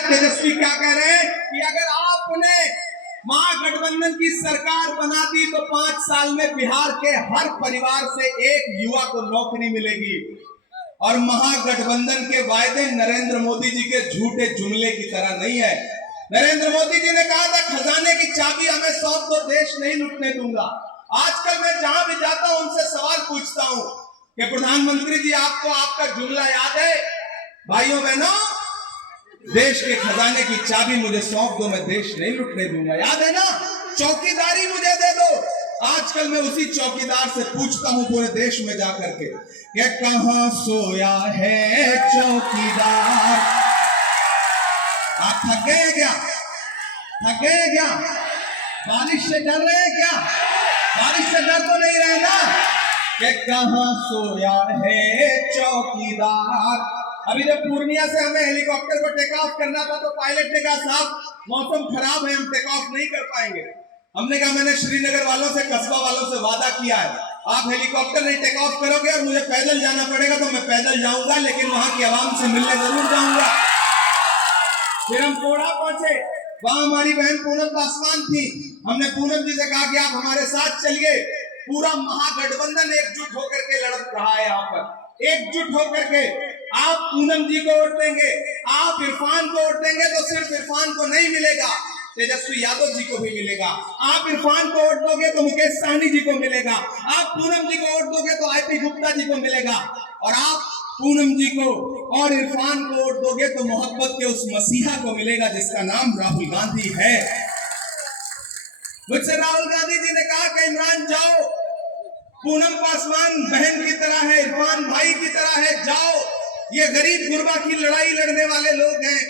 आज तेजस्वी क्या कह रहे हैं कि अगर आपने महागठबंधन की सरकार बना दी तो 5 साल में बिहार के हर परिवार से एक युवा को नौकरी मिलेगी। और महागठबंधन के वायदे नरेंद्र मोदी जी के झूठे जुमले की तरह नहीं है। नरेंद्र मोदी जी ने कहा था खजाने की चाबी हमें सौंप दो, देश नहीं लूटने दूंगा। आजकल मैं जहां भी जाता हूं उनसे सवाल पूछता हूं कि प्रधानमंत्री जी आपको आपका जुमला याद है? भाइयों बहनों, देश के खजाने की चाबी मुझे सौंप दो, मैं देश नहीं लुटने दूंगा। याद है ना? चौकीदारी मुझे दे दो। आजकल मैं उसी चौकीदार से पूछता हूं पूरे देश में जाकर के कि कहां सोया है चौकीदार। आप थक गए क्या? थक गए क्या? बारिश से डर रहे हैं क्या? बारिश से डर तो नहीं रहे ना? कि कहां सोया है चौकीदार। अभी जब पूर्णिया से हमें हेलीकॉप्टर को टेक ऑफ करना था तो पायलट ने कहा साहब मौसम खराब है, हम टेक ऑफ नहीं कर पाएंगे। हमने कहा मैंने श्रीनगर वालों से, कस्बा वालों से वादा किया है, आप हेलीकॉप्टर नहीं टेक ऑफ करोगे और मुझे पैदल जाना पड़ेगा तो मैं पैदल जाऊंगा, लेकिन वहां की आवाम से मिलने जरूर जाऊंगा। फिर हम कोड़ा पहुंचे, वहां हमारी बहन पूनम पासवान थी। हमने पूनम जी से कहा कि आप हमारे साथ चलिए। पूरा महागठबंधन एकजुट होकर के लड़ रहा है यहाँ पर, एकजुट होकर के। आप पूनम जी को वोट देंगे, आप इरफान को वोट देंगे तो सिर्फ इरफान को नहीं मिलेगा, तेजस्वी यादव जी को भी मिलेगा। आप इरफान को वोट दोगे तो मुकेश सहनी जी को मिलेगा। आप पूनम जी को वोट दोगे तो आईपी गुप्ता जी को मिलेगा। और आप पूनम जी को और इरफान को वोट दोगे तो मोहब्बत के उस मसीहा को मिलेगा जिसका नाम राहुल गांधी है। मुझसे राहुल गांधी जी ने कहा कि इमरान जाओ, पूनम पासवान बहन की तरह है, इरफान भाई की तरह है, जाओ। ये गरीब गुरबा की लड़ाई लड़ने वाले लोग हैं।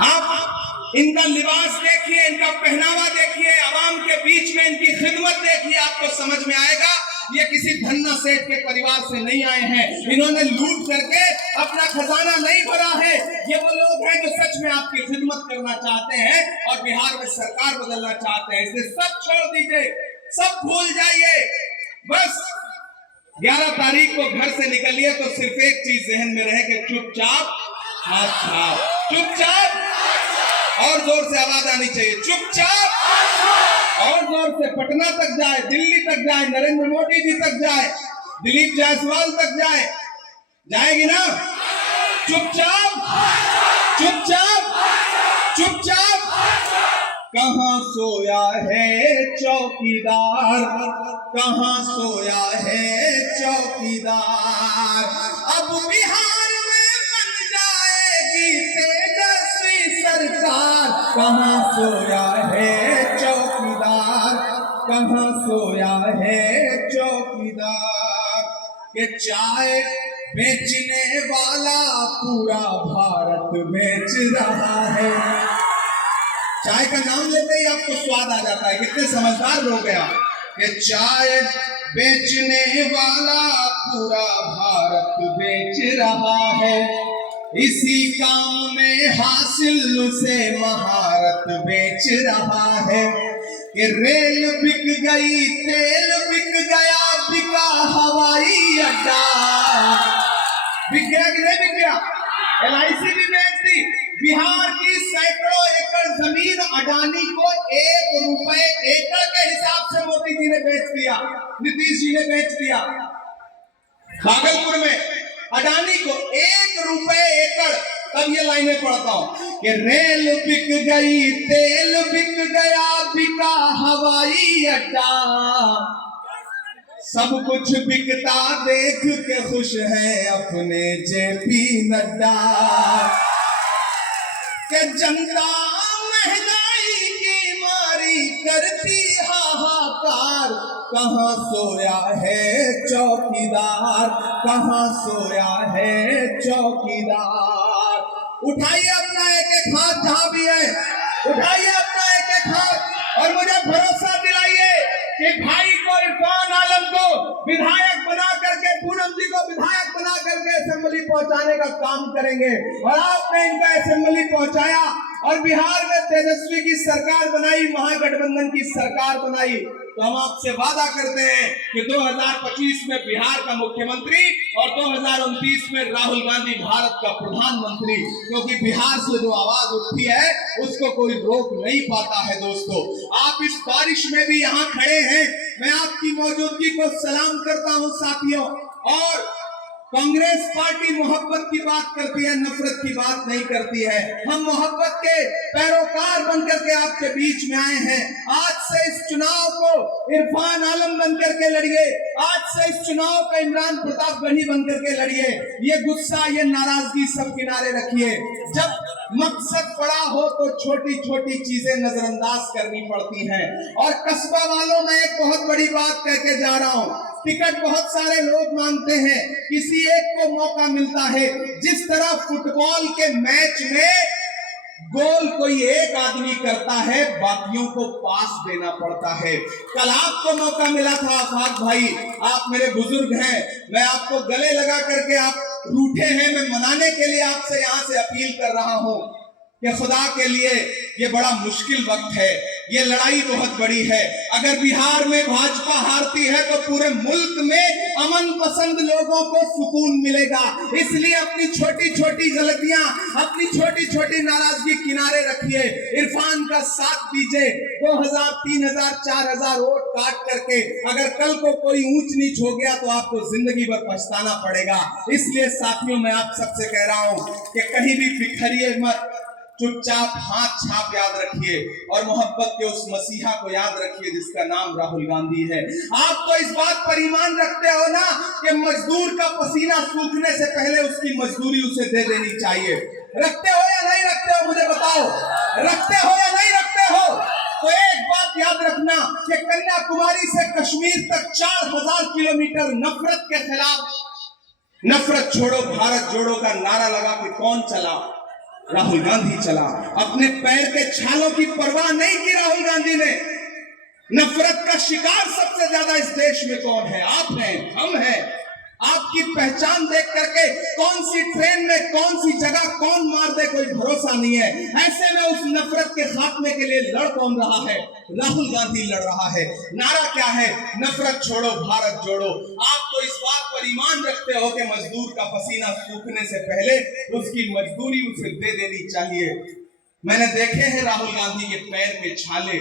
आप इनका लिबास देखिए, इनका पहनावा देखिए, आवाम के बीच में इनकी खिदमत देखिए, आपको समझ में आएगा ये किसी धन्ना सेठ के परिवार से नहीं आए हैं। इन्होंने लूट करके अपना खजाना नहीं भरा है। ये वो लोग हैं जो सच में आपकी खिदमत करना चाहते हैं और बिहार में सरकार बदलना चाहते हैं। इसलिए सब छोड़ दीजिए, सब भूल जाइए। बस 11 तारीख को घर से निकलिए तो सिर्फ एक चीज जहन में रहे कि चुपचाप हाथ छाओ, चुपचाप। और जोर से आवाज आनी चाहिए, चुपचाप। और जोर से पटना तक जाए, दिल्ली तक जाए, नरेंद्र मोदी जी तक जाए, दिलीप जायसवाल तक जाए, जाएगी ना? चुपचाप, चुपचाप, चुपचाप। कहां सोया है चौकीदार, कहां सोया है चौकीदार। अब बिहार में बन जाएगी तेजस्वी सरकार। कहां सोया है चौकीदार, कहां सोया है चौकीदार। के चाय बेचने वाला पूरा भारत बेच रहा है। चाय का नाम लेते ही आपको स्वाद आ जाता है, कितने समझदार लोग हैं आप। कि चाय बेचने वाला पूरा भारत बेच रहा है, इसी काम में हासिल उसे महारत बेच रहा है। कि रेल बिक गई, तेल बिक गया, बिका हवाई अड्डा। बिक गया कि नहीं बिक गया? LIC भी बेच दी। बिहार की सैकड़ों एकड़ जमीन अडानी को 1 रुपए एकड़ के हिसाब से मोदी जी ने बेच दिया, नीतीश जी ने बेच दिया। भागलपुर में अडानी को 1 रुपए एकड़। तब ये लाइनें पढ़ता हूं कि रेल बिक गई, तेल बिक गया, बिका हवाई अड्डा। सब कुछ बिकता देख के खुश है अपने JP नड्डा। कि जनता महंगाई की मारी करती हाहाकार। कहां सोया है चौकीदार, कहां सोया है चौकीदार। उठाइए अपना एक एक हाथ जहां भी है, उठाइए अपना एक एक हाथ और मुझे भरोसा दिलाइए कि भाई को, इरफान आलम को विधायक बना करके, पूनम जी को विधायक बना करके असेंबली पहुंचाने का काम करेंगे। और आपने इनका असेंबली पहुंचाया और बिहार में तेजस्वी की सरकार बनाई, महागठबंधन की सरकार बनाई, तो हम आपसे वादा करते हैं कि 2025 में बिहार का मुख्यमंत्री और 2029 में राहुल गांधी भारत का प्रधानमंत्री, क्योंकि बिहार से जो आवाज उठती है उसको कोई रोक नहीं पाता है। दोस्तों, आप इस बारिश में भी यहाँ खड़े हैं, मैं आपकी मौजूदगी को सलाम करता हूँ साथियों। और कांग्रेस पार्टी मोहब्बत की बात करती है, नफरत की बात नहीं करती है। हम मोहब्बत के पैरोकार बनकर के आपके बीच में आए हैं। आज से इस चुनाव को इरफान आलम बनकर के लड़िए, आज से इस चुनाव को इमरान प्रतापगढ़ी बनकर के लड़िए। ये गुस्सा, ये नाराजगी सब किनारे रखिए। जब मकसद बड़ा हो तो छोटी छोटी चीजें नजरअंदाज करनी पड़ती हैं। और कस्बा वालों में एक बहुत बड़ी बात कह के जा रहा हूं, टिकट बहुत सारे लोग मांगते हैं, किसी एक को मौका मिलता है। जिस तरह फुटबॉल के मैच में गोल कोई एक आदमी करता है, बाकियों को पास देना पड़ता है। कल आपको मौका मिला था आफाक भाई, आप मेरे बुजुर्ग हैं, मैं आपको गले लगा करके, आप रूठे हैं, मैं मनाने के लिए आपसे यहाँ से अपील कर रहा हूँ कि खुदा के लिए ये बड़ा मुश्किल वक्त है, ये लड़ाई बहुत बड़ी है। अगर बिहार में भाजपा हारती है तो पूरे मुल्क में अमन पसंद लोगों को सुकून मिलेगा। इसलिए अपनी छोटी छोटी गलतियां, अपनी छोटी छोटी नाराजगी किनारे रखिए, इरफान का साथ दीजिए। 2000, 3000, 4000 वोट काट करके अगर कल को कोई ऊंच नीच हो गया तो आपको जिंदगी भर पछताना पड़ेगा। इसलिए साथियों, मैं आप सबसे कह रहा हूं कि कहीं भी बिखरिए मत, चुपचाप हाथ छाप याद रखिए और मोहब्बत के उस मसीहा को याद रखिए जिसका नाम राहुल गांधी है। आप तो इस बात पर ईमान रखते हो ना कि मजदूर का पसीना सूखने से पहले उसकी मजदूरी उसे दे देनी चाहिए। रखते हो या नहीं रखते हो, मुझे बताओ, रखते हो या नहीं रखते हो? तो एक बात याद रखना कि कन्याकुमारी से कश्मीर तक 4000 किलोमीटर नफरत के खिलाफ, नफरत छोड़ो भारत जोड़ो का नारा लगा के कौन चला? राहुल गांधी चला। अपने पैर के छालों की परवाह नहीं की राहुल गांधी ने। नफरत का शिकार सबसे ज्यादा इस देश में कौन है? आप हैं, हम हैं। आपकी पहचान देख करके कौन सी ट्रेन में कौन सी जगह कौन मार दे कोई भरोसा नहीं है। ऐसे में उस नफरत के खात्मे के लिए लड़ कौन रहा है? राहुल गांधी लड़ रहा है। नारा क्या है? नफरत छोड़ो भारत जोड़ो। आप तो इस बात पर ईमान रखते हो कि मजदूर का पसीना सूखने से पहले उसकी मजदूरी उसे दे देनी चाहिए। मैंने देखे हैं राहुल गांधी के पैर के छाले,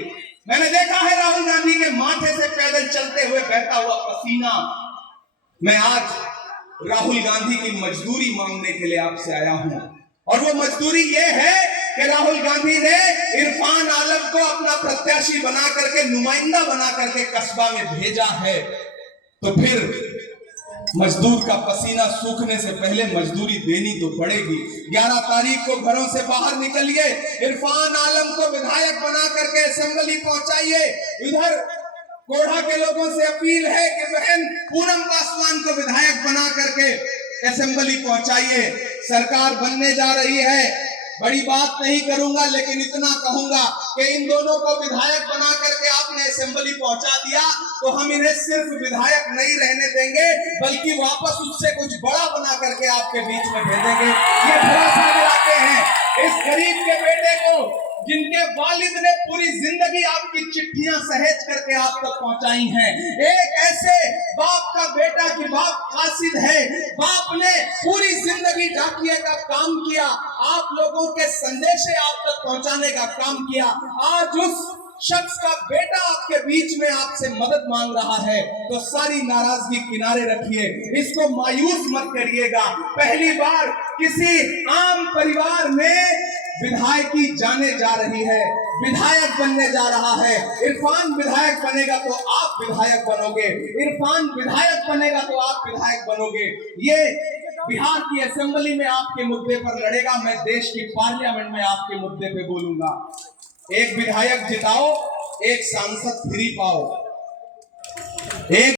मैंने देखा है राहुल गांधी के माथे से पैदल चलते हुए बहता हुआ पसीना। मैं आज राहुल गांधी की मजदूरी मांगने के लिए आपसे आया हूं, और वो मजदूरी ये है कि राहुल गांधी ने इरफान आलम को अपना प्रत्याशी बना करके, नुमाइंदा बना करके कस्बा में भेजा है। तो फिर मजदूर का पसीना सूखने से पहले मजदूरी देनी तो पड़ेगी। 11 तारीख को घरों से बाहर निकलिए, इरफान आलम को विधायक बना करके असेंबली पहुंचाइए। इधर कोढ़ा के लोगों से अपील है कि बहन पूनम पासवान को विधायक बना करके असेंबली पहुंचाइए। सरकार बनने जा रही है, बड़ी बात नहीं करूंगा, लेकिन इतना कहूंगा कि इन दोनों को विधायक बना करके आपने असेंबली पहुंचा दिया तो हम इन्हें सिर्फ विधायक नहीं रहने देंगे, बल्कि वापस उससे कुछ बड़ा बना करके आपके बीच में भेजेंगे। ये भरोसा दिलाते हैं इस गरीब के बेटे को, जिनके वालिद ने पूरी जिंदगी आपकी चिट्ठियां सहेज करके आप तक पहुंचाई हैं। एक ऐसे बाप का बेटा कि बाप कासिद है, बाप ने पूरी जिंदगी डाकिए का काम किया, आप लोगों के संदेशे आप तक पहुंचाने का काम किया। आज उस शख्स का बेटा आपके बीच में आपसे मदद मांग रहा है, तो सारी नाराजगी किनारे रखिए, इसको मायूस मत करिएगा। पहली बार किसी आम परिवार में विधायकी जाने जा रही है, विधायक बनने जा रहा है। इरफान विधायक बनेगा तो आप विधायक बनोगे, इरफान विधायक बनेगा तो आप विधायक बनोगे। ये बिहार की असेंबली में आपके मुद्दे पर लड़ेगा, मैं देश की पार्लियामेंट में आपके मुद्दे पे बोलूंगा। एक विधायक जिताओ, एक सांसद फ्री पाओ, एक